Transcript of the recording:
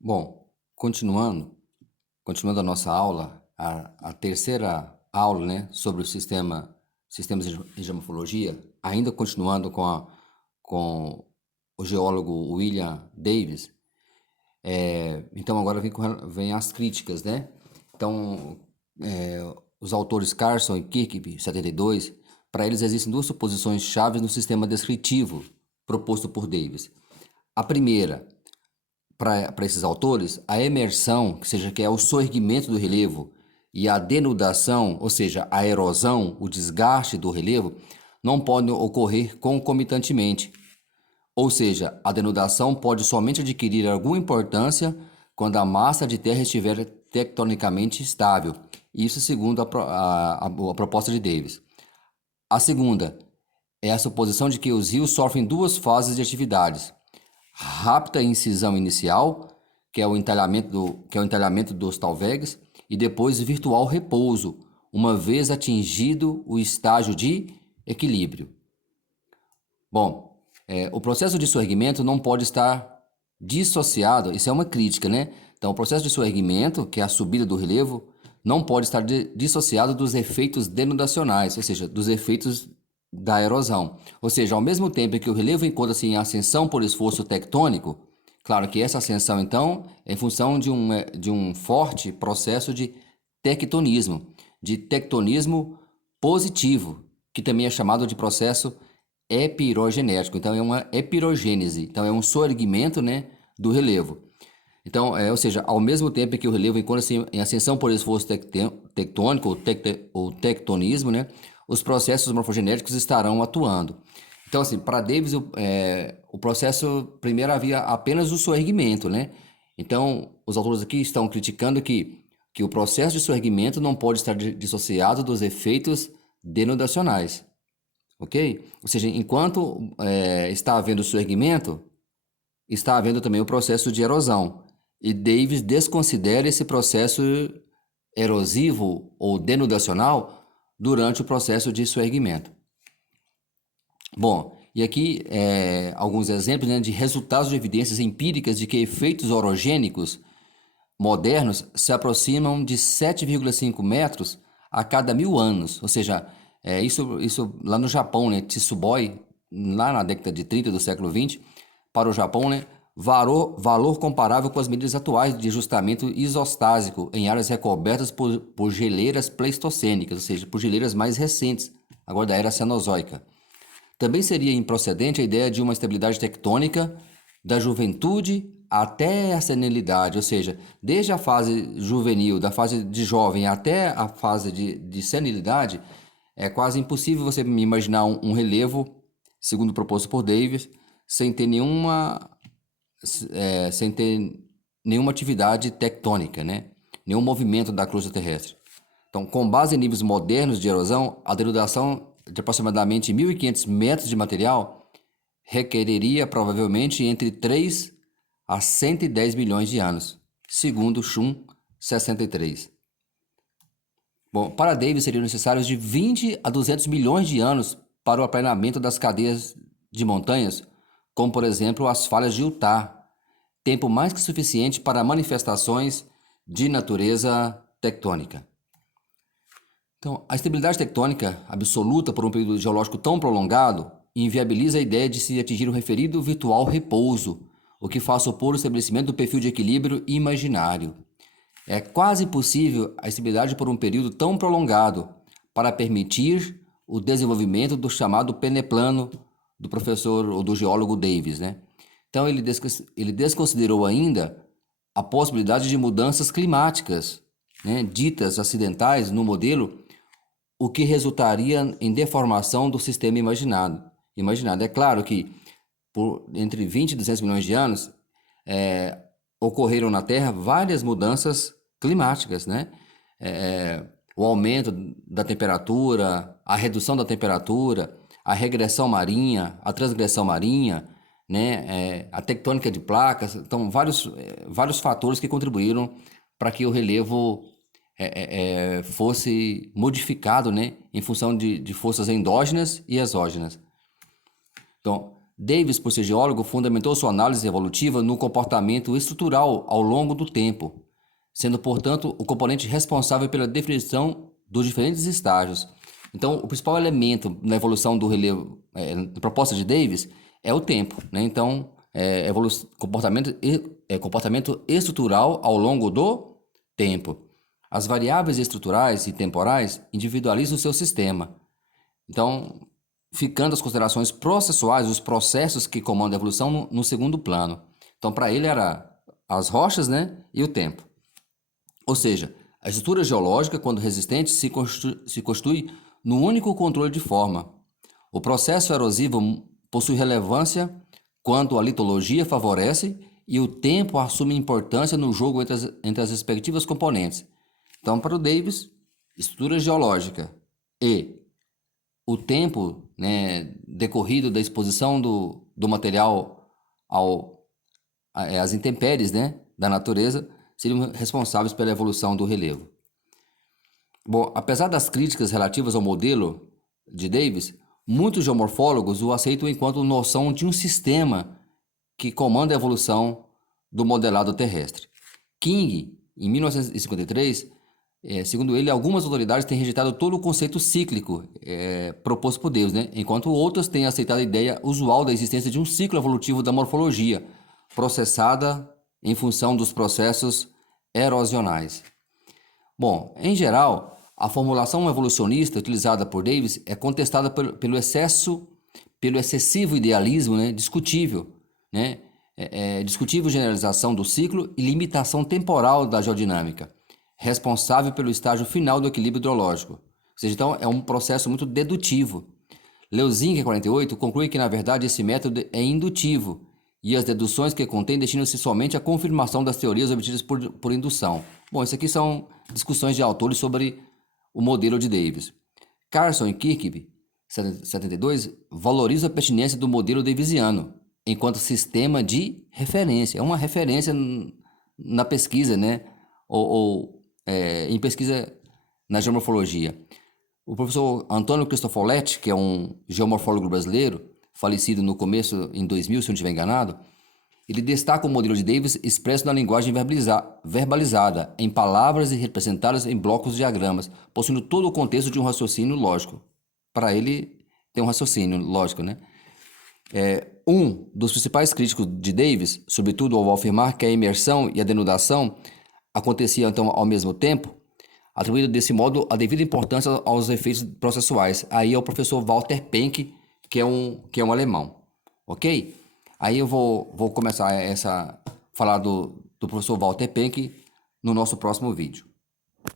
Bom, continuando a nossa aula, a terceira aula, né, sobre o sistemas em geomorfologia, ainda continuando com o geólogo William Davis. Então agora vem as críticas, né? Então, os autores Carson e Kirkby, 72, para eles existem duas suposições chaves no sistema descritivo proposto por Davis. A primeira, para esses autores, a emersão, que é o soerguimento do relevo, e a denudação, ou seja, a erosão, o desgaste do relevo, não podem ocorrer concomitantemente. Ou seja, a denudação pode somente adquirir alguma importância quando a massa de terra estiver tectonicamente estável. Isso segundo a proposta de Davis. A segunda é a suposição de que os rios sofrem duas fases de atividades: rápida incisão inicial, que é o entalhamento dos talvegs, e depois virtual repouso, uma vez atingido o estágio de equilíbrio. Bom, o processo de soerguimento não pode estar dissociado, isso é uma crítica, né? Então, o processo de soerguimento, que é a subida do relevo, não pode estar dissociado dos efeitos denudacionais, ou seja, dos efeitos da erosão. Ou seja, ao mesmo tempo que o relevo encontra-se em ascensão por esforço tectônico, claro que essa ascensão, então, é em função de um forte processo de tectonismo positivo, que também é chamado de processo epirogenético. Então, é uma epirogênese, então é um soerguimento, né, do relevo. Então, ou seja, ao mesmo tempo que o relevo encontra-se em ascensão por esforço tectônico ou tectonismo, né, os processos morfogenéticos estarão atuando. Então, assim, para Davis, o processo, primeiro havia apenas o soerguimento, né? Então, os autores aqui estão criticando que o processo de soerguimento não pode estar dissociado dos efeitos denudacionais, ok? Ou seja, enquanto está havendo o soerguimento, está havendo também o processo de erosão. E Davis desconsidera esse processo erosivo ou denudacional durante o processo de soerguimento. Bom, e aqui alguns exemplos, né, de resultados de evidências empíricas de que efeitos orogênicos modernos se aproximam de 7,5 metros a cada 1000 anos. Ou seja, isso lá no Japão, né, Tsuboi, lá na década de 30 do século XX, para o Japão, né, valor comparável com as medidas atuais de ajustamento isostásico em áreas recobertas por geleiras pleistocênicas, ou seja, por geleiras mais recentes, agora da era Cenozoica. Também seria improcedente a ideia de uma estabilidade tectônica da juventude até a senilidade, ou seja, desde a fase juvenil, da fase de jovem até a fase de senilidade, é quase impossível você imaginar um relevo, segundo proposto por Davis, sem ter nenhuma atividade tectônica, né? Nenhum movimento da crosta terrestre. Então, com base em níveis modernos de erosão, a denudação de aproximadamente 1.500 metros de material requereria provavelmente entre 3 a 110 milhões de anos, segundo Schum, 63. Bom, para Davis seriam necessários de 20 a 200 milhões de anos para o aplanamento das cadeias de montanhas, como por exemplo as falhas de Utah, tempo mais que suficiente para manifestações de natureza tectônica. Então, a estabilidade tectônica absoluta por um período geológico tão prolongado inviabiliza a ideia de se atingir o referido virtual repouso, o que faz supor o estabelecimento do perfil de equilíbrio imaginário. É quase impossível a estabilidade por um período tão prolongado para permitir o desenvolvimento do chamado peneplano do professor ou do geólogo Davis, né? Então ele desconsiderou ainda a possibilidade de mudanças climáticas, né, ditas acidentais no modelo, o que resultaria em deformação do sistema imaginado. É claro que entre 20 e 200 milhões de anos ocorreram na Terra várias mudanças climáticas, né? O aumento da temperatura, a redução da temperatura, a regressão marinha, a transgressão marinha, né? A tectônica de placas, então vários fatores que contribuíram para que o relevo fosse modificado, né? Em função de forças endógenas e exógenas. Então, Davis, por ser geólogo, fundamentou sua análise evolutiva no comportamento estrutural ao longo do tempo, sendo, portanto, o componente responsável pela definição dos diferentes estágios. Então, o principal elemento na evolução do relevo, na proposta de Davis, é o tempo, né? Então, comportamento estrutural ao longo do tempo. As variáveis estruturais e temporais individualizam o seu sistema. Então, ficando as considerações processuais, os processos que comandam a evolução no segundo plano. Então, para ele era as rochas, né, e o tempo. Ou seja, a estrutura geológica, quando resistente, se constitui no único controle de forma. O processo erosivo possui relevância quando a litologia favorece e o tempo assume importância no jogo entre as respectivas componentes. Então, para o Davis, estrutura geológica e o tempo, né, decorrido da exposição do material às intempéries, né, da natureza, seriam responsáveis pela evolução do relevo. Bom, apesar das críticas relativas ao modelo de Davis, muitos geomorfólogos o aceitam enquanto noção de um sistema que comanda a evolução do modelado terrestre. King, em 1953, segundo ele, algumas autoridades têm rejeitado todo o conceito cíclico proposto por Davis, né? Enquanto outras têm aceitado a ideia usual da existência de um ciclo evolutivo da morfologia, processada em função dos processos erosionais. Bom, em geral, a formulação evolucionista utilizada por Davis é contestada pelo excessivo idealismo, né, discutível, né, discutível generalização do ciclo e limitação temporal da geodinâmica, responsável pelo estágio final do equilíbrio hidrológico. Ou seja, então é um processo muito dedutivo. Leuzinger, 48, conclui que, na verdade, esse método é indutivo e as deduções que contém destinam-se somente à confirmação das teorias obtidas por indução. Bom, isso aqui são discussões de autores sobre o modelo de Davis. Carson e Kirkby, 72, valoriza a pertinência do modelo davisiano enquanto sistema de referência. É uma referência na pesquisa, né? Em pesquisa na geomorfologia. O professor Antônio Cristofoletti, que é um geomorfólogo brasileiro, falecido no começo, em 2000, se eu não estiver enganado, ele destaca o modelo de Davis expresso na linguagem verbalizada, em palavras e representadas em blocos de diagramas, possuindo todo o contexto de um raciocínio lógico. Para ele, tem um raciocínio lógico, né? Um dos principais críticos de Davis, sobretudo ao afirmar que a imersão e a denudação aconteciam então ao mesmo tempo, atribuindo desse modo a devida importância aos efeitos processuais. Aí é o professor Walter Penck, que é um alemão, ok? Aí eu vou começar falar do professor Walter Penck no nosso próximo vídeo.